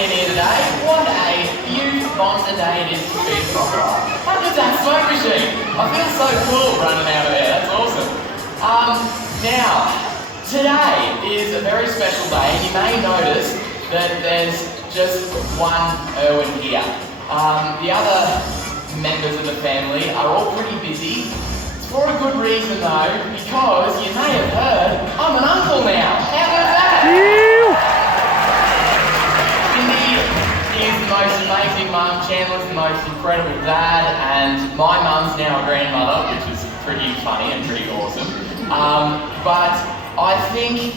being here today. What a youth-sponsored day it is to be a crocodile. Look at that smoke machine. I feel so cool running out of there. That's awesome. Now, today is a very special day, and you may notice that there's just one Irwin here. The other members of the family are all pretty busy. It's for a good reason though, because you may have heard I'm an uncle now. How good's that? Bindi is the most amazing mum, Chandler's the most incredible dad, and my mum's now a grandmother, which is pretty funny and pretty awesome. But I think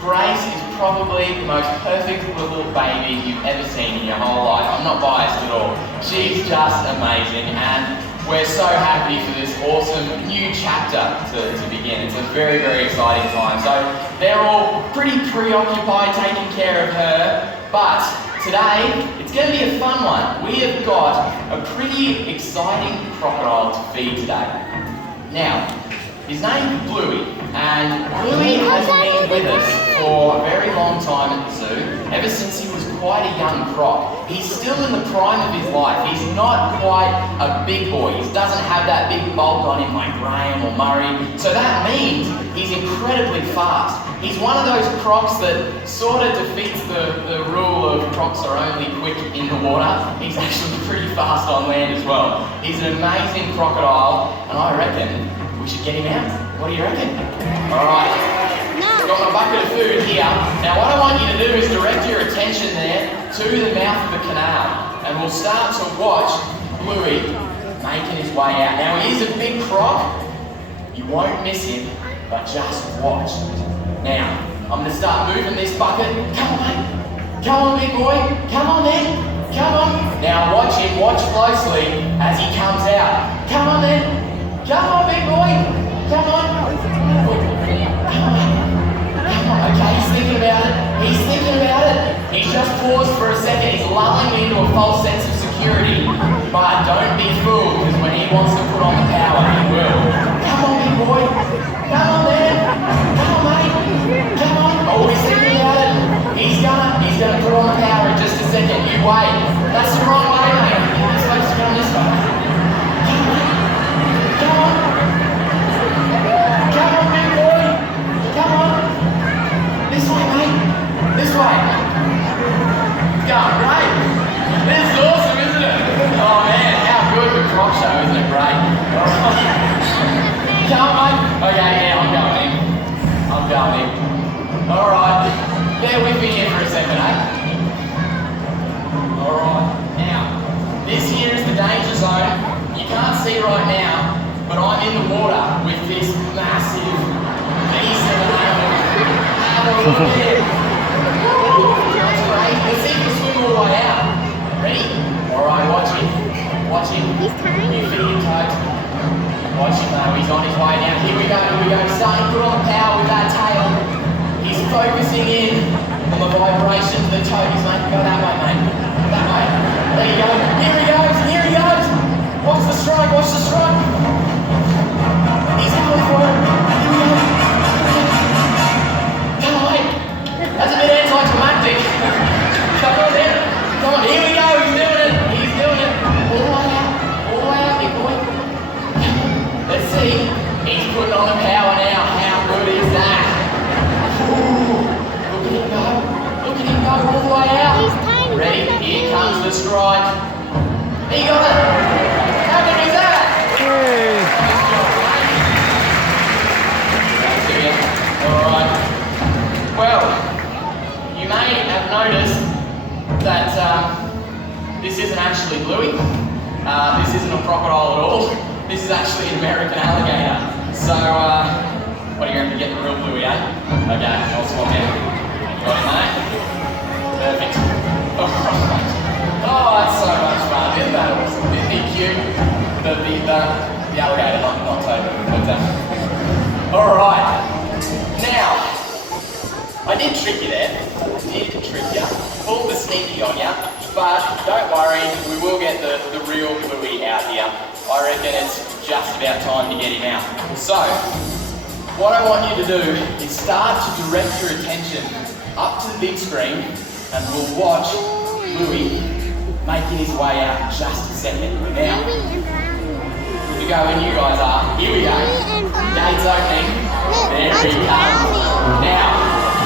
Grace is probably the most perfect little baby you've ever seen in your whole life. I'm not biased at all. She's just amazing, and we're so happy for this awesome new chapter to begin. It's a very, very exciting time. So they're all pretty preoccupied taking care of her, but today it's going to be a fun one. We have got a pretty exciting crocodile to feed today. Now, his name is Bluey, and Bluey has been with us for a very long time at the zoo, ever since he was quite a young croc. He's still in the prime of his life. He's not quite a big boy. He doesn't have that big bulk on him like Graham or Murray, so that means he's incredibly fast. He's one of those crocs that sort of defeats the rule of crocs are only quick in the water. He's actually pretty fast on land as well. He's an amazing crocodile, and I reckon we should get him out. What do you reckon? Alright. Got my bucket of food here. Now what I want you to do is direct your attention there to the mouth of the canal. And we'll start to watch Bluey making his way out. Now he is a big croc. You won't miss him, but just watch. Now, I'm going to start moving this bucket. Come on, mate. Come on, big boy. Come on, then. Come on. Now watch him. Watch closely as he comes out. Come on, then. Come on, big boy! Come on! Come on! Okay, he's thinking about it. He's thinking about it. He's just paused for a second. He's lulling me into a false sense of security. But don't be fooled, because when he wants to put on the power, he will. Come on, big boy! Come on, man! Come on, mate! Come on! Oh, he's thinking about it. He's gonna put on the power in just a second. You wait. That's the wrong way, mate. You're supposed to come this way. Come on! Come on, big boy! Come on! This way, mate! This way! It's going great! This is awesome, isn't it? Oh man, how good the croc show, isn't it great? Come on, mate! Okay, yeah, I'm going in. I'm going in. Alright, bear with me here for a second, eh? Alright, now, this here is the danger zone. You can't see right now, but I'm in the water with this massive beast of an animal. That's great. Let's see if you can swim all the way out. Ready? Alright, watch him. Watch him. He's tiny. You feed him toes. Watch him now, he's on his way now. Here we go, He's starting to put on the power with that tail. He's focusing in on the vibration of the toe. He's making go that way, mate. That way. There you go. Here he goes. Watch the strike. He's going for it. Here we go. Come on, mate. That's a bit anticlimactic. Come on, then. Come on, here we go. He's doing it. All the way out, big boy. Let's see. He's putting on the power now. How good is that? Ooh. Look at him go all the way out. He's tiny. Ready? Here comes the strike. He got it. How good is that? Alright. Well, you may have noticed that this isn't actually Bluey. This isn't a crocodile at all. This is actually an American alligator. So, what do you reckon? Get the real Bluey, eh? Okay, I'll swap in. Got him, mate? Perfect. Alright. Oh, that's so much fun. Isn't that awesome? Isn't he cute? The alligator, not so good. But, alright. Now, I did trick you there. Pulled the sneaky on you. But don't worry, we will get the real Bluey out here. I reckon it's just about time to get him out. So, what I want you to do is start to direct your attention up to the big screen, and we'll watch Bluey making his way out in just a second. Now, good to go when you guys are. Here we go. Gates opening. There he comes. Now,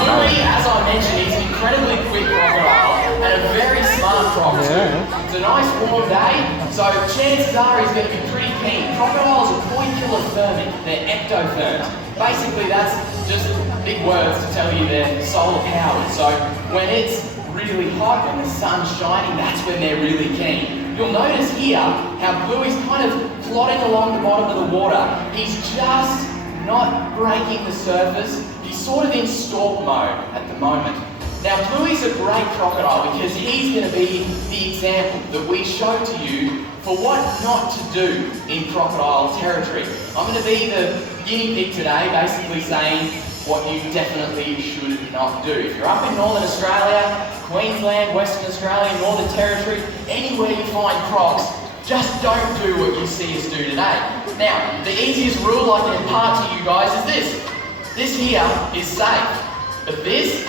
Bluey, as I mentioned, he's an incredibly quick crocodile and a very smart croc too. It's a nice warm day, so chances are he's going to be pretty keen. Crocodiles are poikilothermic, they're ectotherms. Basically, that's just big words to tell you they're solar powered. So when it's really hot and the sun's shining, that's when they're really keen. You'll notice here how Bluey's kind of plodding along the bottom of the water. He's just not breaking the surface. He's sort of in stalk mode at the moment. Now, Bluey's a great crocodile because he's going to be the example that we show to you for what not to do in crocodile territory. I'm going to be the guinea pig today, basically saying what you definitely should not do. If you're up in Northern Australia, Queensland, Western Australia, Northern Territory, anywhere you find crocs, just don't do what you see us do today. Now, the easiest rule I can impart to you guys is this. This here is safe, but this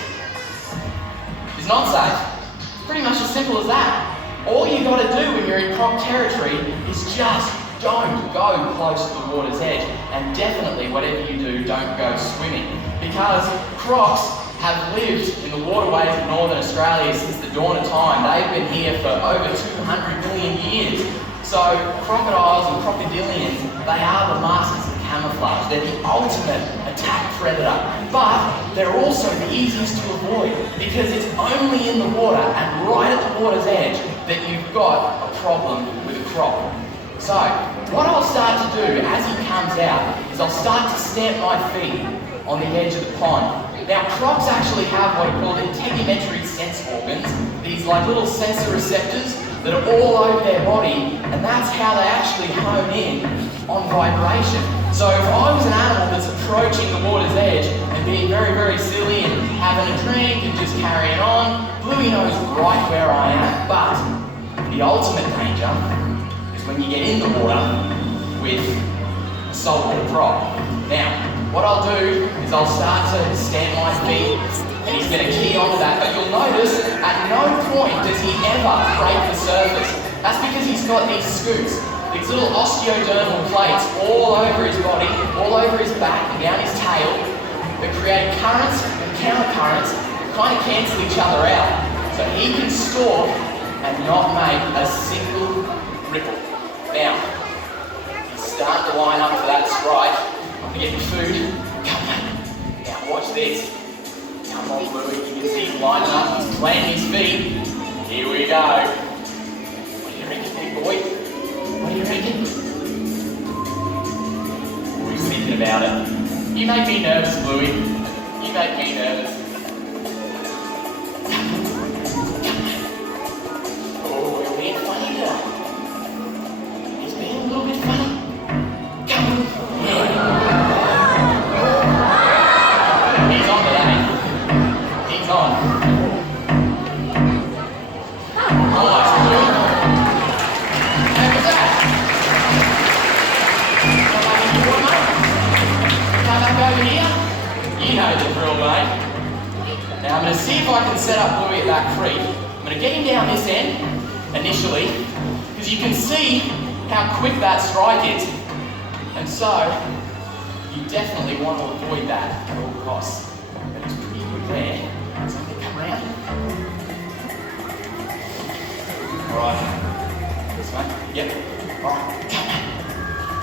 is not safe. It's pretty much as simple as that. All you got to do when you're in croc territory is just don't go close to the water's edge, and definitely whatever you do, don't go swimming, because crocs have lived in the waterways of Northern Australia since the dawn of time. They've been here for over 200 million years. So crocodiles and crocodilians, they are the masters of camouflage. They're the ultimate attack predator, but they're also the easiest to avoid because it's only in the water and right at the water's edge that you've got a problem with a croc. So what I'll start to do as he comes out is I'll start to stamp my feet on the edge of the pond. Now, crocs actually have what are called integumentary sense organs, these like little sensor receptors that are all over their body, and that's how they actually hone in on vibration. So if I was an animal that's approaching the water's edge and being very, very silly and having a drink and just carrying on, Bluey knows right where I am. But the ultimate danger is when you get in the water with a saltwater croc. Now, what I'll do is I'll start to stand my feet and he's going to key onto that, but you'll notice at no point does he ever break the surface. That's because he's got these scoots, these little osteodermal plates all over his body, all over his back and down his tail that create currents and countercurrents that kind of cancel each other out. So he can stalk and not make a single ripple. Now, he's starting to line up for that strike. I'm going to get your food. Come on. Now watch this. Come on, Bluey. You can see he's lining up. He's planting his feet. Here we go. What do you reckon, big boy? What do you reckon? Bluey's thinking about it. You make me nervous, Bluey. You make me nervous. Oh, you're being funny today. He's being a little bit funny. Come on. He's on today. He's on. Nice, Bluey. Hey, what's that? You want, mate? Come back over here. You know the drill, mate. Now I'm going to see if I can set up Bluey at that creek. I'm going to get him down this end, initially, because you can see how quick that strike is. And so, you definitely want to avoid that at all costs. But it's pretty good there. So I'm going to come around. Alright. This way. Yep. Alright. Come on.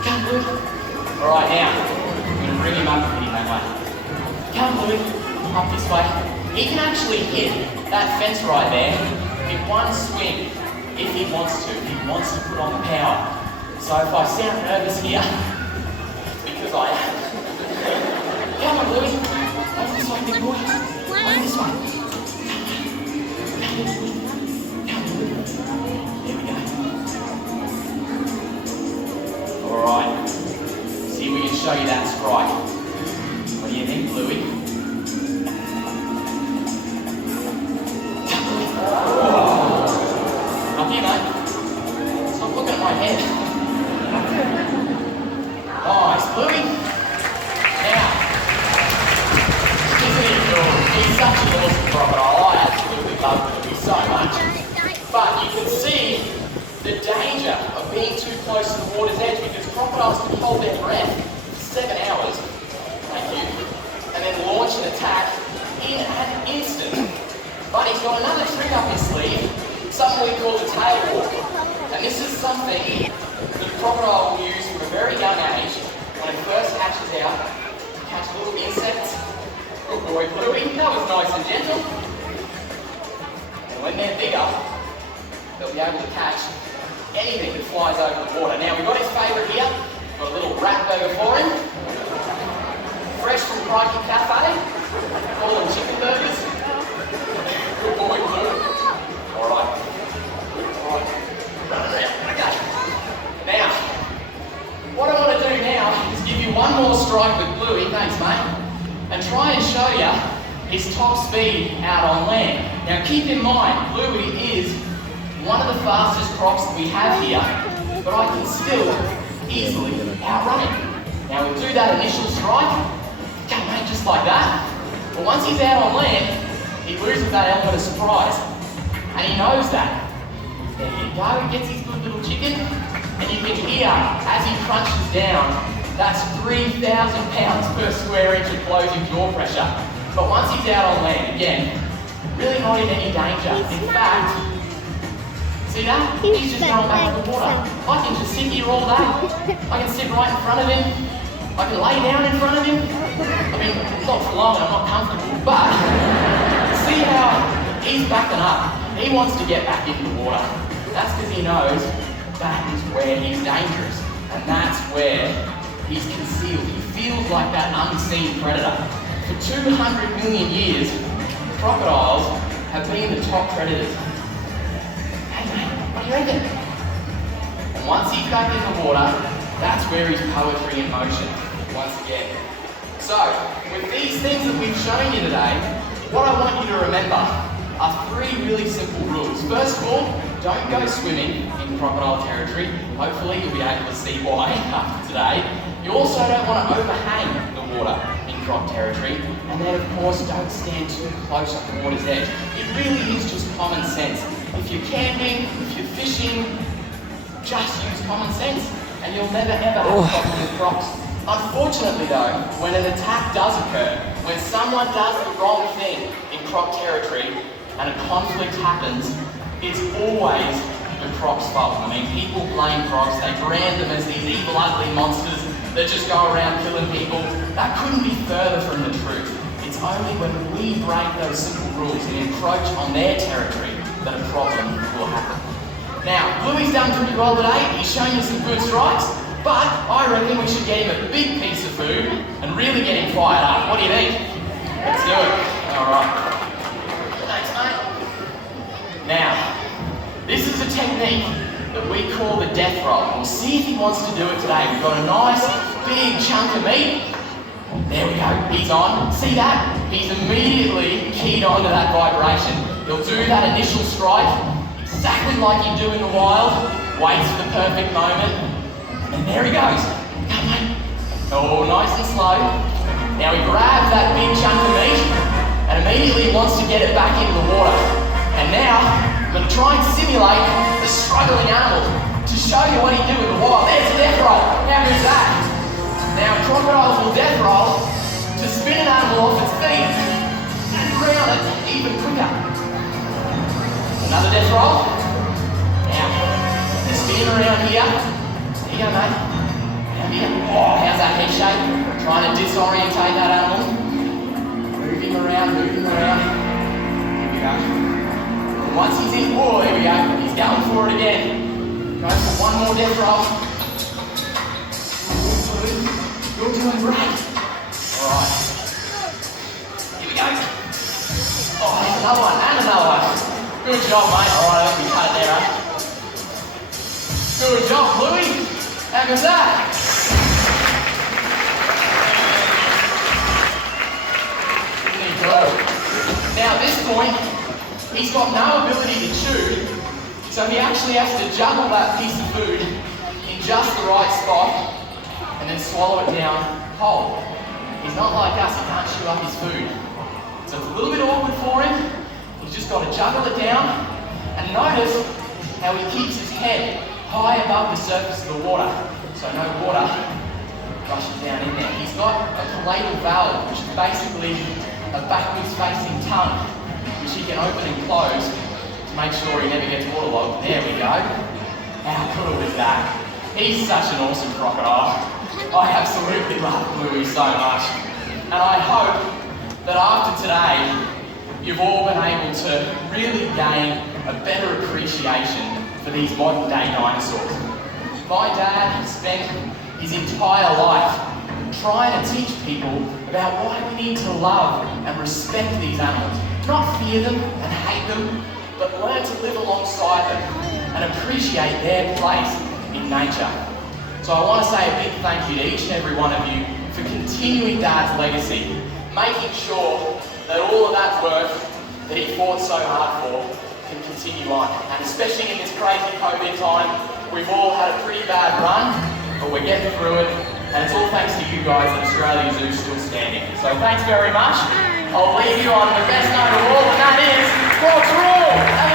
Come, Bluey. Alright, now. I'm going to bring him up and hit him that way. Come, Bluey. Up this way. He can actually hit that fence right there in one swing if he wants to. He wants to put on the power. So if I sound nervous here, because I am. Come on, Bluey. Over this way, big boy. Over this way. Come on, Bluey. There we go. Alright. See if we can show you that strike. What do you think, Bluey? Up here, mate. Stop looking at my head. Nice, Bluey. Now, isn't he cool? He's such an awesome crocodile. I absolutely love Bluey so much. launch an attack in an instant. But he's got another trick up his sleeve, something we call the tail walk. And this is something that crocodile will use from a very young age, when it first hatches out, to catch little insects. Good boy, Bluey, that was nice and gentle. And when they're bigger, they'll be able to catch anything that flies over the water. Now, we've got his favourite here. Got a little rat burger for him. Fresh from Crikey Cafe. Call them chicken burgers. Good boy, Blue. Alright. Run around. Okay. Now, what I want to do now is give you one more strike with Bluey, thanks mate, and try and show you his top speed out on land. Now keep in mind, Bluey is one of the fastest crocs that we have here, but I can still easily outrun him. Now we'll do that initial strike, okay mate, just like that. But once he's out on land, he loses that element of surprise. And he knows that. There you go, he gets his good little chicken, and you can hear as he crunches down, that's 3,000 pounds per square inch of closing jaw pressure. But once he's out on land, again, really not in any danger. In fact, see that? He's just going back to the water. I can just sit here all day. I can sit right in front of him. I can lay down in front of him. I mean, not for long, I'm not comfortable, but see how he's backing up. He wants to get back into the water. That's because he knows that is where he's dangerous. And that's where he's concealed. He feels like that unseen predator. For 200 million years, crocodiles have been the top predators. Hey mate, what do you reckon? And once he's back in the water, that's where his poetry in motion, once again. So, with these things that we've shown you today, what I want you to remember are 3 really simple rules. First of all, don't go swimming in crocodile territory. Hopefully you'll be able to see why after today. You also don't want to overhang the water in croc territory. And then of course, don't stand too close to the water's edge. It really is just common sense. If you're camping, if you're fishing, just use common sense and you'll never ever have a problem with crocs. Unfortunately though, when an attack does occur, when someone does the wrong thing in croc territory and a conflict happens, it's always the croc's fault. I mean, people blame crocs, they brand them as these evil, ugly monsters that just go around killing people. That couldn't be further from the truth. It's only when we break those simple rules and encroach on their territory that a problem will happen. Now, Bluey's done pretty well today. He's shown you some good strikes, but I reckon we should get him a big piece of food and really get him fired up. What do you think? Let's do it. All right. Thanks, mate. Now, this is a technique that we call the death roll. We'll see if he wants to do it today. We've got a nice big chunk of meat. There we go, he's on. See that? He's immediately keyed onto that vibration. He'll do that initial strike, exactly like you do in the wild, waits for the perfect moment, and there he goes. Come mate. Oh, nice and slow. Now he grabs that big chunk of meat, and immediately wants to get it back into the water. And now, I'm going to try and simulate the struggling animal to show you what he'd do in the wild. There's a death roll. How good's that? Now, crocodiles will death roll to spin an animal off its feet and drown it even quicker. Another death roll. Now, just spin around here. There you go, mate. Down here. Oh, how's that head shape? Trying to disorientate that animal. Move him around, move him around. Here we go. And once he's in, oh, there we go. He's going for it again. Go for one more death roll. You're doing great. Alright. Here we go. Oh, there's another one, and another one. Good job, mate. Alright, let me cut it there, huh? Good job, Bluey. How good's that? There you go. Now at this point, he's got no ability to chew, so he actually has to juggle that piece of food in just the right spot and then swallow it down whole. He's not like us, he can't chew up his food. So it's a little bit awkward for him. He's just got to juggle it down, and notice how he keeps his head high above the surface of the water, so no water rushing down in there. He's got a palatal valve, which is basically a backwards facing tongue, which he can open and close to make sure he never gets waterlogged. There we go. How cool is that? He's such an awesome crocodile. I absolutely love Bluey so much. And I hope that after today, you've all been able to really gain a better appreciation for these modern day dinosaurs. My dad spent his entire life trying to teach people about why we need to love and respect these animals. Not fear them and hate them, but learn to live alongside them and appreciate their place in nature. So I want to say a big thank you to each and every one of you for continuing Dad's legacy, making sure that all of that work that he fought so hard for can continue on. And especially in this crazy COVID time, we've all had a pretty bad run, but we're getting through it, and it's all thanks to you guys that Australia Zoo's still standing. So thanks very much. I'll leave you on the best note of all, and that is, Frogs Rule!